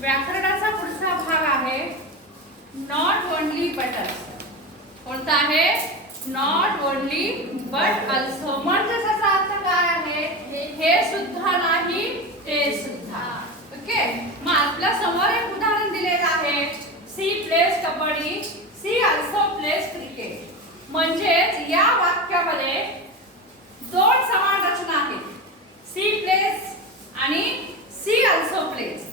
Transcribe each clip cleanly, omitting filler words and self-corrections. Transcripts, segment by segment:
व्याकरणाचा पुढचा भाग आहे नॉट ओनली बट ऑल्सो. कोणता आहे? Not only but also. म्हणजे त्याचा अर्थ काय आहे? हे सुद्धा नाही ते सुद्धा. ओके. मग आपल्या समोर एक उदाहरण दिलेलं आहे. She plays kabaddi, she also plays cricket. म्हणजे या वाक्यामध्ये दोन समान रचना आहेत. सी प्लेज आणि सी ऑल्सो प्लेज.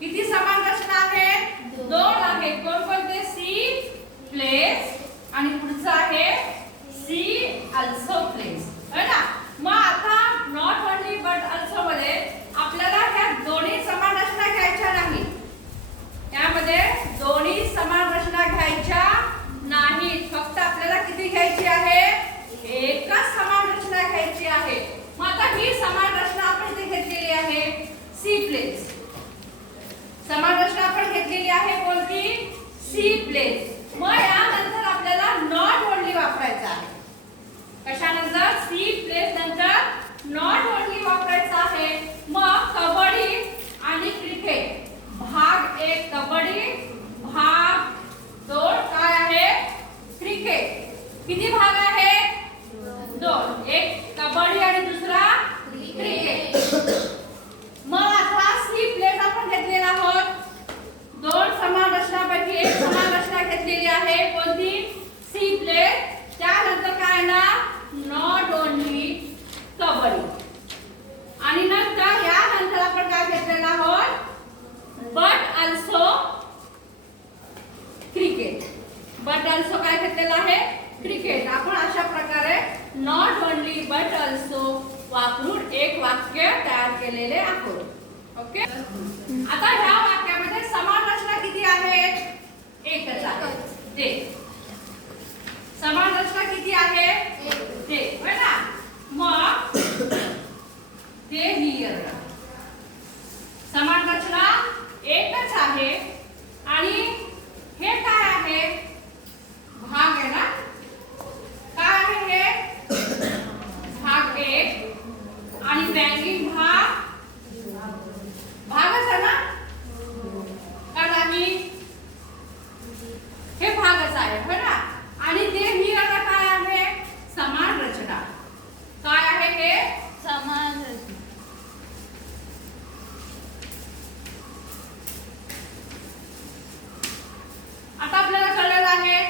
किती समान रचना आहेत? दोन आहेत. कोणकोणते? सी प्लेज आणि पुढचं आहे सी ऑल्सो प्लेज, है ना. मग आता नॉट ओनली बट ऑल्सो मध्ये आपल्याला ह्या दोन्ही समान रचना घ्यायच्या नाही. यामध्ये दोन्ही समान रचना घ्यायच्या नाहीत. फक्त आपल्याला किती घ्यायची आहे? एकच समान रचना घ्यायची आहे. मग आता ही समान रचना आपण इथे घेतलेली आहे सी प्लेज. समान रचना आपण घेतलेली आहे कोणती? She plays. मग यानंतर आपल्याला नॉट ओनली वापरायचं आहे. कशानंतर? सी प्लेज नंतर नॉट ओनली वापरायचं आहे. मग कबड्डी आणि क्रिकेट. भाग 1 कबड्डी, भाग 2 काय आहे? क्रिकेट. किती भाग आहे? 2. एक कबड्डी आणि दुसरा क्रिकेट. मग आता सी प्लेज आपण घेतलेला आहोत. दोन समान रचनापैकी एक समान रचना घेतलेली आहे. कोणती? She plays. त्यानंतर काय ना? Not only kabaddi. आणि नंतर यानंतर आपण काय घेतलेला आहोत? But also cricket. But also काय घेतलेला आहे? क्रिकेट. आपण अशा प्रकारे नॉट ओनली बट ऑल्सो वापरून एक वाक्य तयार केलेले आहोत. ओके. आता ह्या वाक्यामध्ये समान रचना किती आहेत? एकच आहे. ते समान रचना किती आहे? ते, है ना. मग ते हियर समान रचना एकच आहे. आणि हे काय आहे? भाग आहे ना. काय आहे हे? भाग 1 आणि बँकिंग भाग भागच आहे ना. का नाही? हे भागच आहे, है ना. आणि ते ही आता काय आहे? समान रचना. काय आहे हे? समान रचना. आता आपल्याला कळलं आहे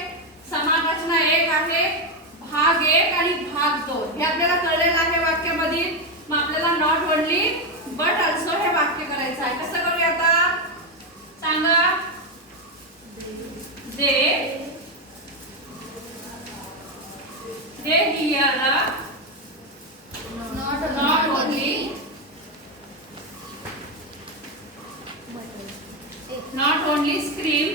समान रचना 1 आहे, भाग 1 आणि भाग 2 हे आपल्याला कळलेलं आहे वाक्यामध्ये. मग आपल्याला नॉट ओनली बट ऑल्सो हे वाक्य करायचं आहे. कसं करूया आता? सांगा. They hear not only scream